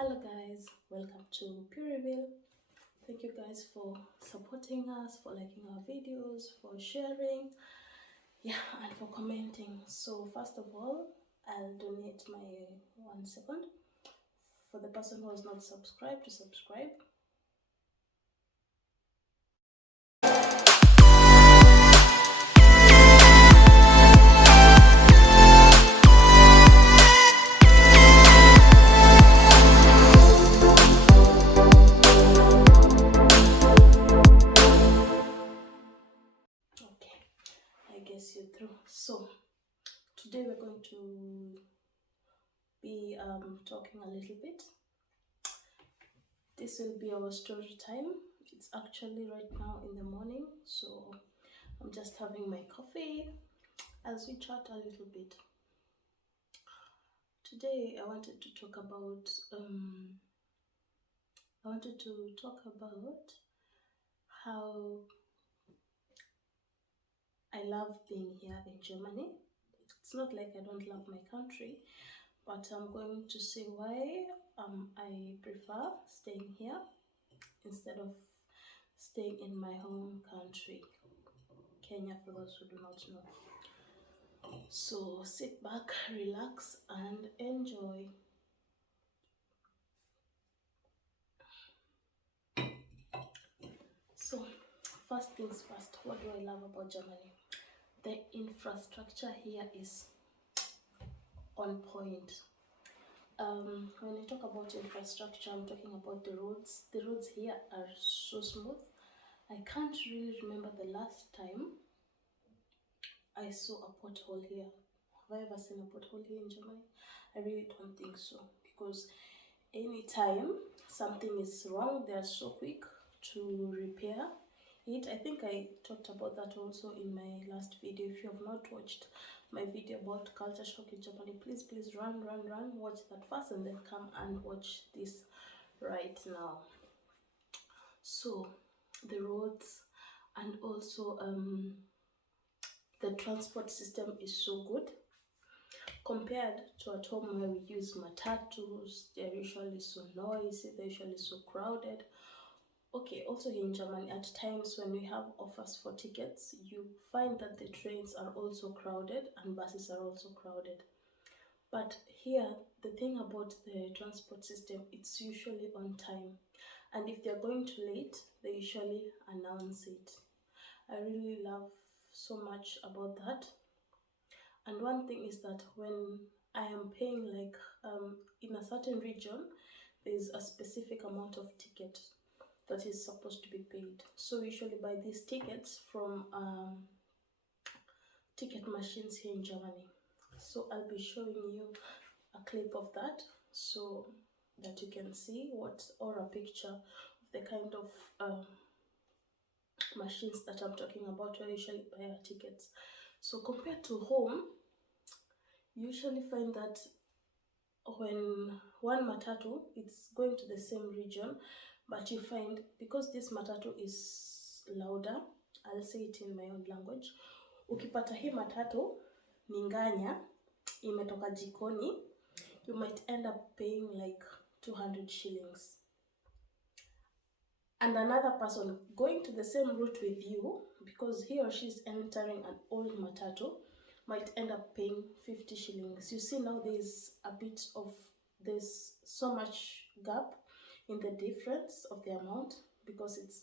Hello guys, welcome to Pure Reveal. Thank you guys for supporting us, for liking our videos, for sharing, and for commenting. So first of all, I'll donate my 1 second for the person who has not subscribed to subscribe. Okay, I guess you're through. So today we're going to be talking a little bit. This will be our story time. It's actually right now in the morning, so I'm just having my coffee as we chat a little bit. Today I wanted to talk about how I love being here in Germany. It's not like I don't love my country, but I'm going to say why I prefer staying here instead of staying in my home country, Kenya, for those who do not know. So sit back, relax, and enjoy. So first things first, what do I love about Germany? The infrastructure here is on point. When I talk about infrastructure, I'm talking about the roads. The roads here are so smooth. I can't really remember the last time I saw a pothole here. Have I ever seen a pothole here in Germany? I really don't think so, because anytime something is wrong, they are so quick to repair it. I think I talked about that also in my last video. If you have not watched my video about culture shock in Germany, please run, watch that first and then come and watch this right now. So the roads and also the transport system is so good compared to at home where we use matatus. They're usually so noisy, they're usually so crowded. Okay, also here in Germany, at times when we have offers for tickets, you find that the trains are also crowded and buses are also crowded. But here, the thing about the transport system, it's usually on time. And if they're going too late, they usually announce it. I really love so much about that. And one thing is that when I am paying, like in a certain region, there's a specific amount of ticket that is supposed to be paid. So we usually buy these tickets from ticket machines here in Germany. So I'll be showing you a clip of that so that you can see or a picture of the kind of machines that I'm talking about where you usually buy our tickets. So compared to home, you usually find that when one matatu, it's going to the same region, but you find, because this matatu is louder, I'll say it in my own language, ukipata hii matatu ni nganya, imetoka jikoni, you might end up paying like 200 shillings. And another person going to the same route with you, because he or she is entering an old matatu, might end up paying 50 shillings. You see now there's so much gap in the difference of the amount, because it's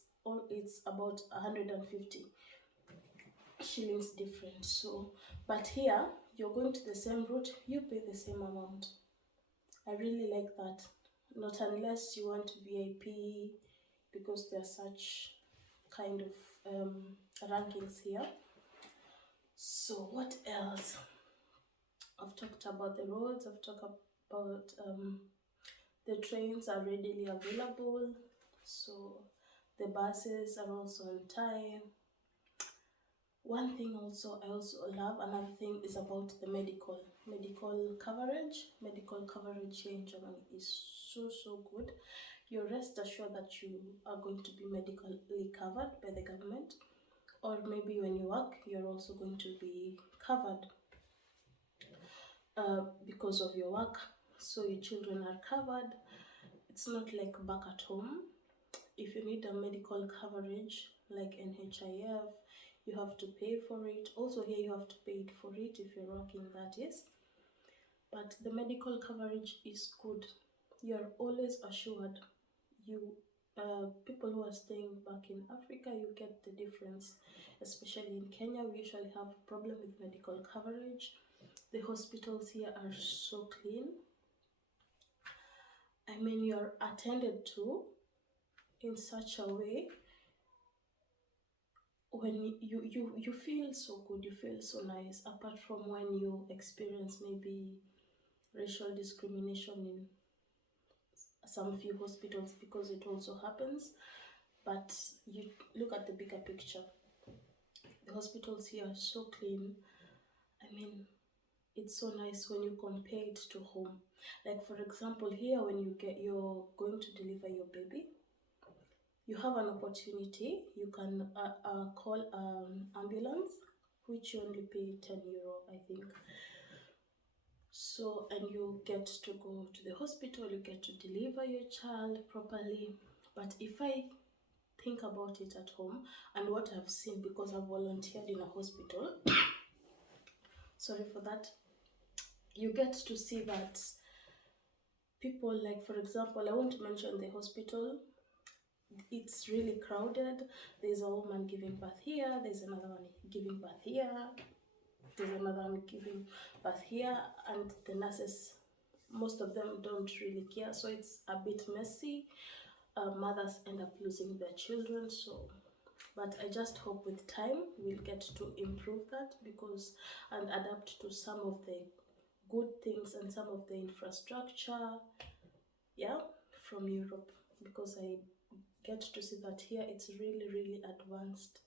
about 150 shillings different. So, but here you're going to the same route, you pay the same amount. I really like that. Not unless you want VIP, because there are such kind of rankings here. So what else? I've talked about the roads, I've talked about the trains are readily available, so the buses are also on time. One thing also I also love, another thing is about the medical coverage. Medical coverage here in Germany is so good. You're rest assured that you are going to be medically covered by the government, or maybe when you work, you're also going to be covered because of your work. So your children are covered, It's not like back at home. If you need a medical coverage like NHIF, you have to pay for it. Also here you have to pay it for it if you're working, that is. But the medical coverage is good. You're always assured. You people who are staying back in Africa, you get the difference. Especially in Kenya, we usually have a problem with medical coverage. The hospitals here are so clean. I mean, you're attended to in such a way when you feel so good, you feel so nice, apart from when you experience maybe racial discrimination in some few hospitals, because it also happens. But you look at the bigger picture. The hospitals here are so clean. I mean, it's so nice when you compare it to home. Like for example, here when you're going to deliver your baby, you have an opportunity. You can call ambulance, which you only pay 10 euro, I think. So, and you get to go to the hospital, you get to deliver your child properly. But if I think about it at home and what I've seen, because I've volunteered in a hospital, sorry for that, you get to see that people, like for example, I won't mention the hospital, it's really crowded. There's a woman giving birth here, there's another one giving birth here, there's another one giving birth here, and the nurses, most of them don't really care, so it's a bit messy. Mothers end up losing their children. So but I just hope with time we'll get to improve that, because and adapt to some of the good things and some of the infrastructure, yeah, from Europe, because I get to see that here it's really advanced,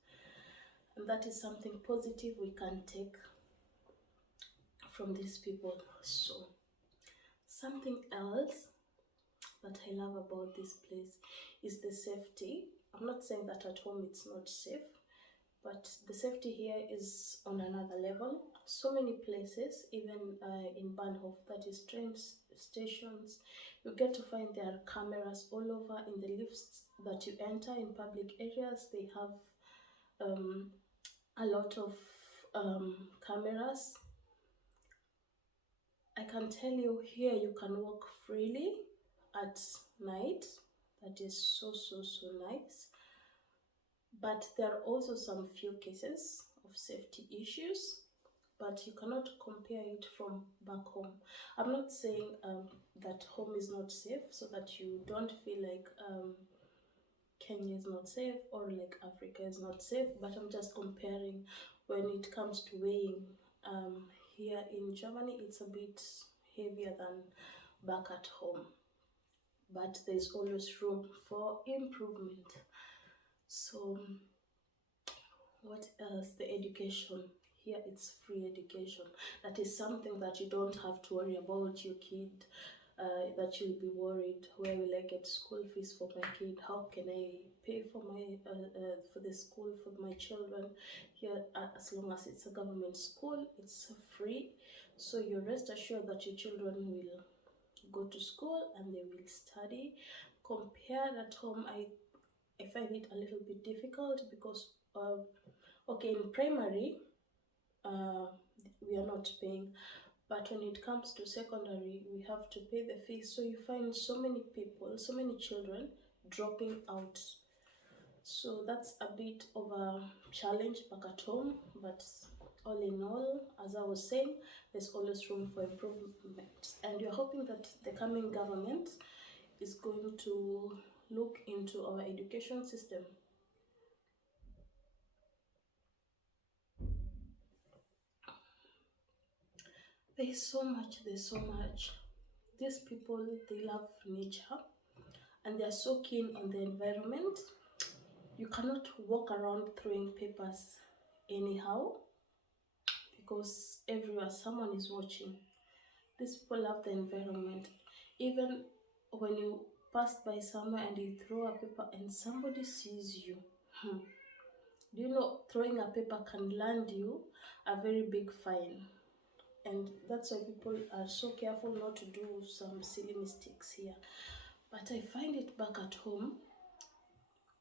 and that is something positive we can take from these people. So something else that I love about this place is the safety. I'm not saying that at home it's not safe, but the safety here is on another level. So many places, even in Bahnhof, that is train stations, you get to find there are cameras all over. In the lifts that you enter in public areas, they have a lot of cameras. I can tell you here you can walk freely at night. That is so nice. But there are also some few cases of safety issues, but you cannot compare it from back home. I'm not saying that home is not safe, so that you don't feel like Kenya is not safe or like Africa is not safe, but I'm just comparing when it comes to weighing. Here in Germany, it's a bit heavier than back at home, but there's always room for improvement. So what else? The education. Here it's free education. That is something that you don't have to worry about your kid, that you'll be worried, where will I get school fees for my kid? How can I pay for my for the school for my children? Here, as long as it's a government school, it's free. So you rest assured that your children will go to school and they will study. Compared at home, I find it a little bit difficult, because okay, in primary we are not paying, but when it comes to secondary we have to pay the fees. So you find so many people, so many children dropping out. So that's a bit of a challenge back at home, but all in all, as I was saying, there's always room for improvement, and we're hoping that the coming government is going to look into our education system. There's so much. These people, they love nature and they are so keen on the environment. You cannot walk around throwing papers anyhow, because everywhere someone is watching. These people love the environment. Even when you pass by somewhere and you throw a paper and somebody sees you, do you know throwing a paper can land you a very big fine? And that's why people are so careful not to do some silly mistakes here. But I find it back at home,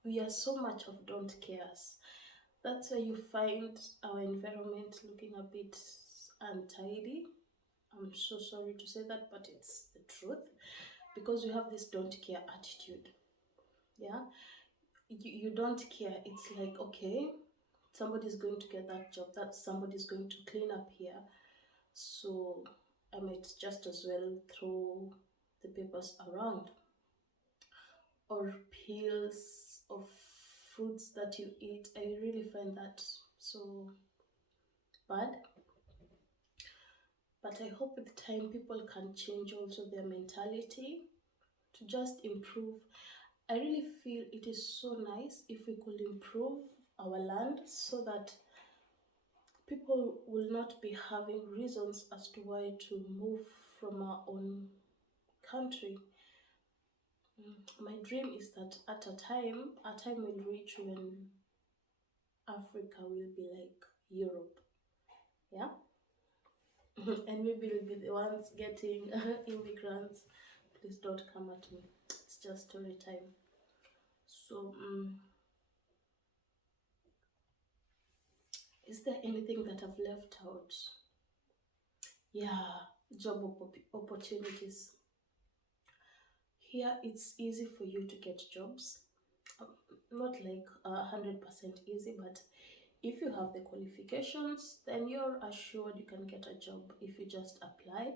we are so much of don't cares. That's why you find our environment looking a bit untidy. I'm so sorry to say that, but it's the truth, because we have this don't care attitude. Yeah, you don't care. It's like, okay, somebody's going to get that job, that somebody's going to clean up here, so I might just as well throw the papers around, or peels of fruits that you eat. I really find that so bad. But I hope with time people can change also their mentality to just improve. I really feel it is so nice if we could improve our land so that people will not be having reasons as to why to move from our own country. My dream is that at a time will reach when Africa will be like Europe. Yeah. And maybe we'll be the ones getting immigrants. Please don't come at me. It's just story time. So, is there anything that I've left out? Yeah, job opportunities. Here, it's easy for you to get jobs. Um, Not like 100% easy, but if you have the qualifications, then you're assured you can get a job if you just apply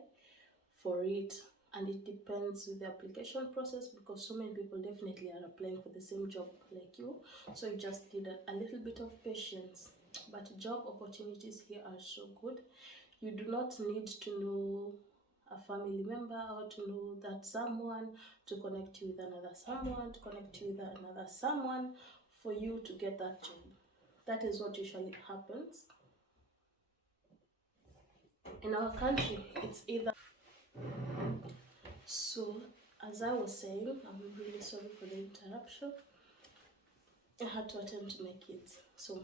for it. And it depends with the application process, because so many people definitely are applying for the same job like you, so you just need a little bit of patience. But job opportunities here are so good. You do not need to know a family member, or to know that someone, to connect you with another someone, to connect you with another someone for you to get that job. That is what usually happens in our country. It's either. So, as I was saying, I'm really sorry for the interruption. I had to attend to my kids. So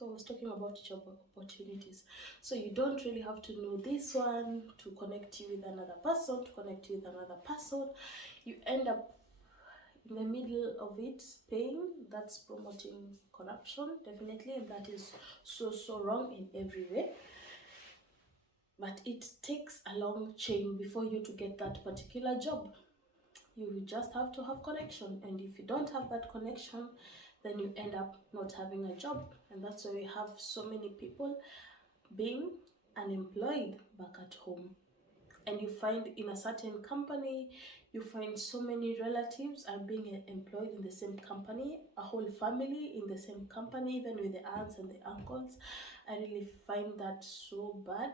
I was talking about job opportunities. So you don't really have to know this one to connect you with another person, to connect you with another person. You end up in the middle of it paying. That's promoting corruption, definitely, and that is so wrong in every way. But it takes a long chain before you to get that particular job. You just have to have connection, and if you don't have that connection, then you end up not having a job. And that's why we have so many people being unemployed back at home. And you find in a certain company, you find so many relatives are being employed in the same company, a whole family in the same company, even with the aunts and the uncles. I really find that so bad,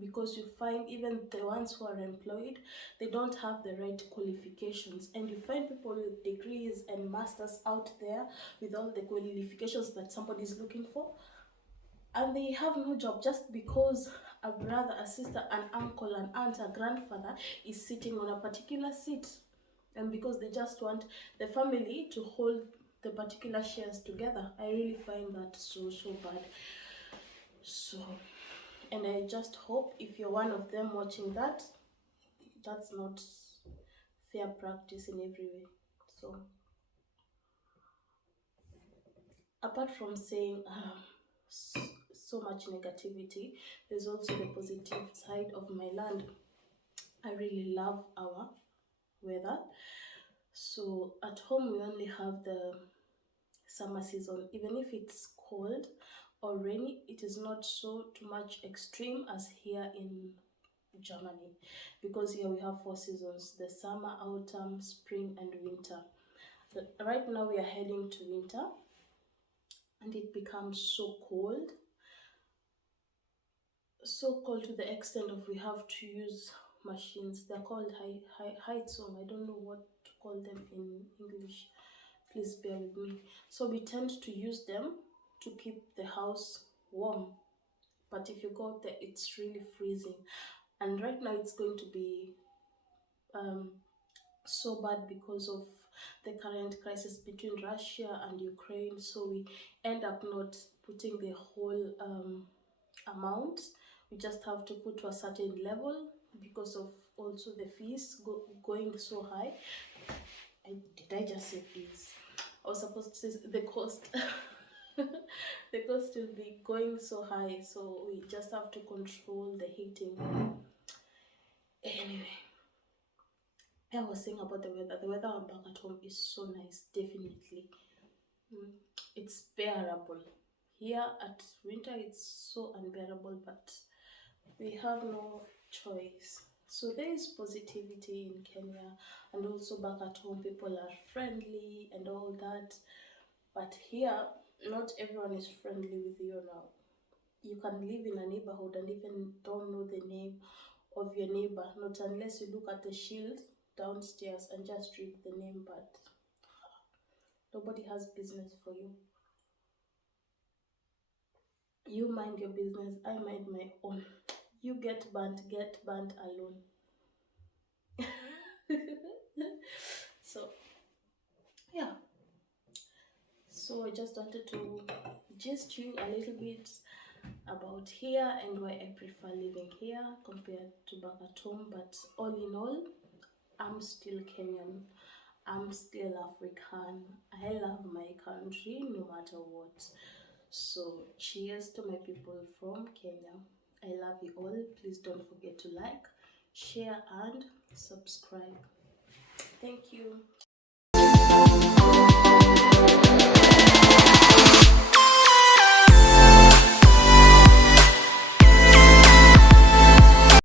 because you find even the ones who are employed, they don't have the right qualifications, and you find people with degrees and masters out there with all the qualifications that somebody is looking for, and they have no job just because a brother, a sister, an uncle, an aunt, a grandfather is sitting on a particular seat, and because they just want the family to hold the particular shares together. I really find that so bad. So, and I just hope if you're one of them watching that, that's not fair practice in every way. So, apart from saying so much negativity, there's also the positive side of my land. I really love our weather. So at home we only have the summer season. Even if it's cold or rainy, it is not so too much extreme as here in Germany, because here we have 4 seasons: the summer, autumn, spring, and winter. Right now we are heading to winter, and it becomes so cold to the extent of we have to use machines. They're called Heizung. I don't know what to call them in English. Please bear with me. So we tend to use them to keep the house warm. But if you go out there, it's really freezing. And right now it's going to be so bad because of the current crisis between Russia and Ukraine. So we end up not putting the whole amount. We just have to put to a certain level because of also the fees going so high. Did I just say fees? I was supposed to say the cost. The cost will be going so high, so we just have to control the heating. Anyway, I was saying about the weather. The weather back at home is so nice, definitely. It's bearable. Here at winter, it's so unbearable, but we have no choice. So there is positivity in Kenya, and also back at home, people are friendly and all that. But here, not everyone is friendly with you now. You can live in a neighborhood and even don't know the name of your neighbor, not unless you look at the shield downstairs and just read the name, but nobody has business for you. You mind your business, I mind my own. You get burnt alone. So yeah, so I just wanted to gist you a little bit about here and why I prefer living here compared to back at home. But all in all, I'm still Kenyan. I'm still African. I love my country no matter what. So cheers to my people from Kenya. I love you all. Please don't forget to like, share and subscribe. Thank you.